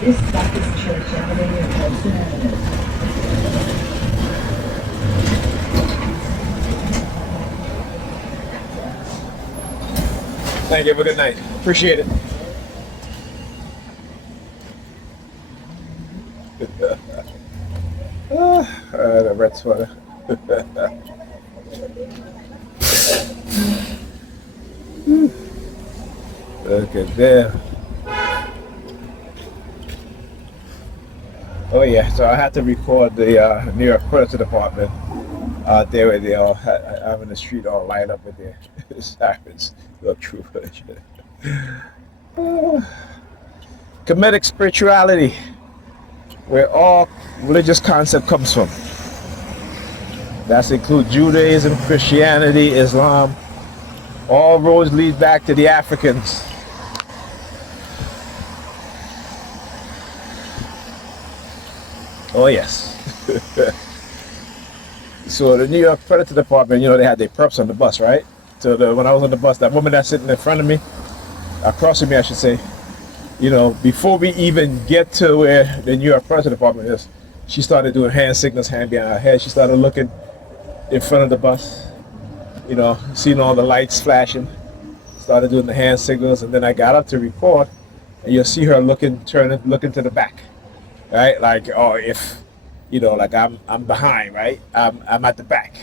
This stop is Church Avenue and Hudson Avenue. Thank you. Have a good night. Appreciate it. The red sweater. Look at there. Oh yeah, so I had to record the New York Police Department there where they all having the street all light up with their sirens. Look true. Comedic spirituality, where all religious concept comes from. That's include Judaism, Christianity, Islam. All roads lead back to the Africans. Oh yes. So the New York Predator Department, they had their perps on the bus, right? So when I was on the bus, that woman that's sitting in front of me, across from me, I should say, before we even get to where the New York Predator Department is, she started doing hand signals, hand behind her head. She started looking in front of the bus, seeing all the lights flashing, started doing the hand signals, and then I got up to record, and you'll see her looking to the back, right? Like, oh, if, like I'm behind, right? I'm at the back.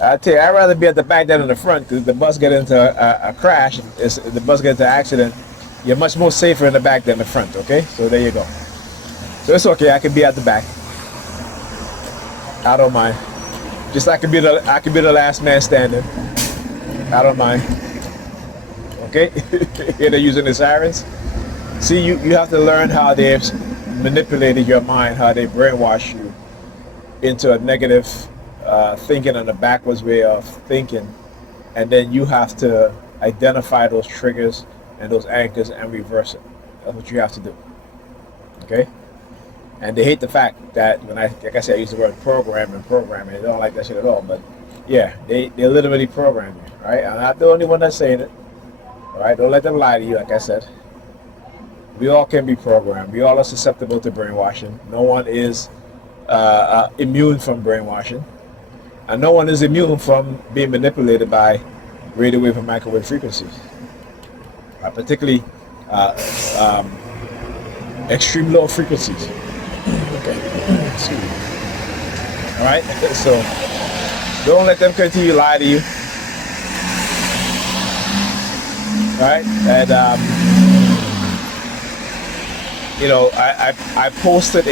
I tell you, I'd rather be at the back than in the front, because the bus get into a crash, the bus get into an accident, you're much more safer in the back than the front, okay? So there you go. So it's okay, I can be at the back. I don't mind. Just I can be the last man standing. I don't mind. Okay? Here they're using the sirens. See, you have to learn how they've manipulated your mind, how they brainwash you into a negative thinking and a backwards way of thinking, and then you have to identify those triggers and those anchors and reverse it. That's what you have to do. Okay? And they hate the fact that like I said, I use the word programming. They don't like that shit at all. But yeah, they literally program you, right? I'm not the only one that's saying it. All right? Don't let them lie to you, like I said. We all can be programmed. We all are susceptible to brainwashing. No one is immune from brainwashing. And no one is immune from being manipulated by radio wave and microwave frequencies. Particularly extreme low frequencies. Okay. Excuse me. All right. So don't let them continue to lie to you. All right. And I posted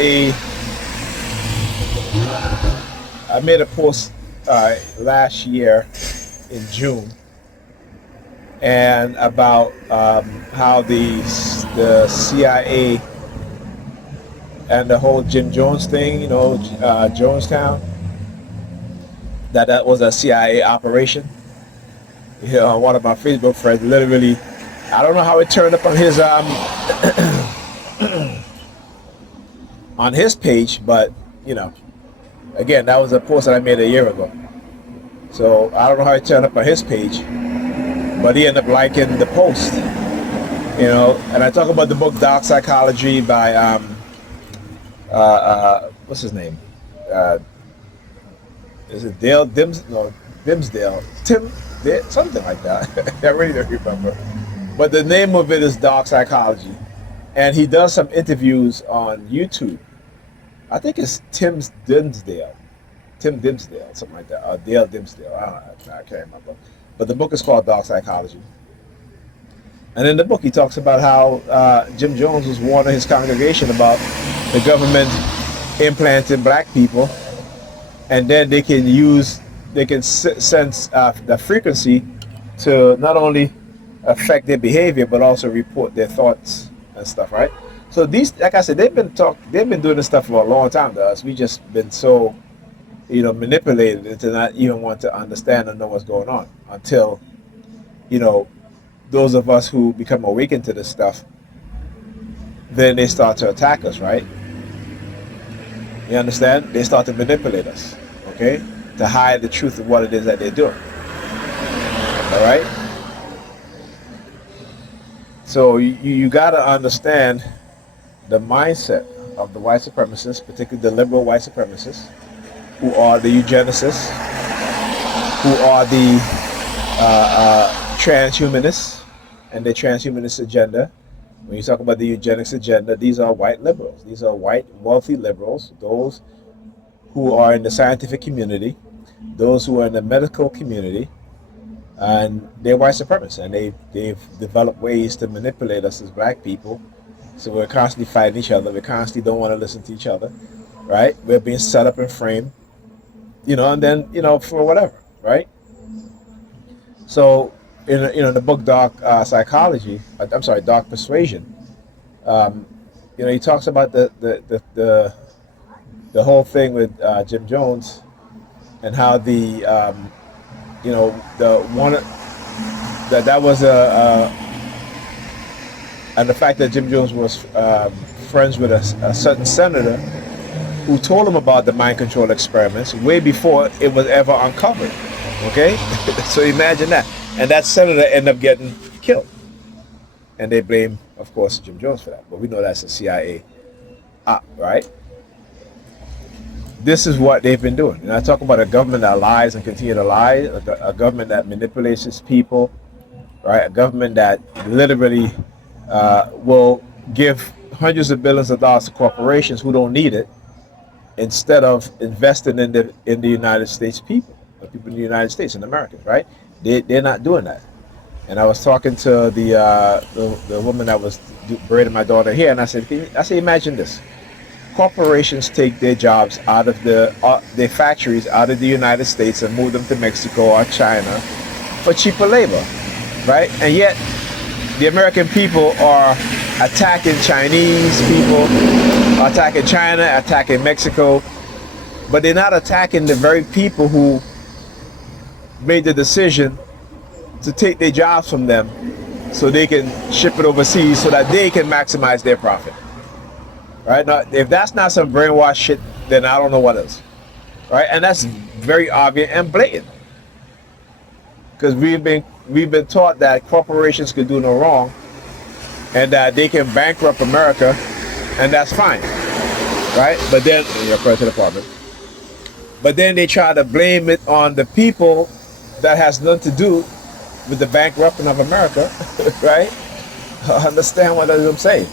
I made a post last year in June, and about how the CIA and the whole Jim Jones thing, Jonestown, that was a CIA operation. One of my Facebook friends literally, I don't know how it turned up on his on his page, but again, that was a post that I made a year ago. So I don't know how it turned up on his page, but he ended up liking the post. And I talk about the book Dark Psychology by what's his name? Is it Dale Dimsdale? Something like that. I really don't remember. But the name of it is Dark Psychology, and he does some interviews on YouTube. I think it's Tim Dimsdale, something like that, or Dale Dimsdale. I can't remember. But the book is called Dark Psychology. And in the book, he talks about how Jim Jones was warning his congregation about the government implanting black people, and then they can sense the frequency to not only affect their behavior but also report their thoughts and stuff, right? So these, like I said, they've been doing this stuff for a long time to us. We just been so, manipulated to not even want to understand or know what's going on until, those of us who become awakened to this stuff, then they start to attack us, right? You understand? They start to manipulate us, okay? To hide the truth of what it is that they're doing. All right? So you got to understand the mindset of the white supremacists, particularly the liberal white supremacists, who are the eugenicists, who are the transhumanists and the transhumanist agenda. When you talk about the eugenics agenda, these are white liberals. These are white, wealthy liberals, those who are in the scientific community, those who are in the medical community, and they're white supremacists. And they've developed ways to manipulate us as black people. So we're constantly fighting each other. We constantly don't want to listen to each other, right? We're being set up and framed, and then, for whatever, right? So, in the book Dark Psychology, I'm sorry, Dark Persuasion, he talks about the whole thing with Jim Jones and how the one that was and the fact that Jim Jones was friends with a certain senator who told him about the mind control experiments way before it was ever uncovered. Okay, so imagine that, and that senator ended up getting killed, and they blame, of course, Jim Jones for that. But we know that's a CIA op, right? This is what they've been doing. And I talk about a government that lies and continue to lie, a government that manipulates its people, right? A government that literally will give hundreds of billions of dollars to corporations who don't need it, instead of investing in the United States people, the people in the United States and Americans, right? They're not doing that. And I was talking to the woman that was braiding my daughter hair, and I said, imagine this. Corporations take their jobs out of their factories out of the United States and move them to Mexico or China for cheaper labor, right? And yet the American people are attacking Chinese people, attacking China, attacking Mexico, but they're not attacking the very people who made the decision to take their jobs from them so they can ship it overseas so that they can maximize their profit. Right? Now, if that's not some brainwashed shit, then I don't know what is. Right? And that's very obvious and blatant. Because we've been taught that corporations could do no wrong and that they can bankrupt America, and that's fine. Right? But then to the problem. But then they try to blame it on the people that has nothing to do with the bankrupting of America, right? Understand what I'm saying?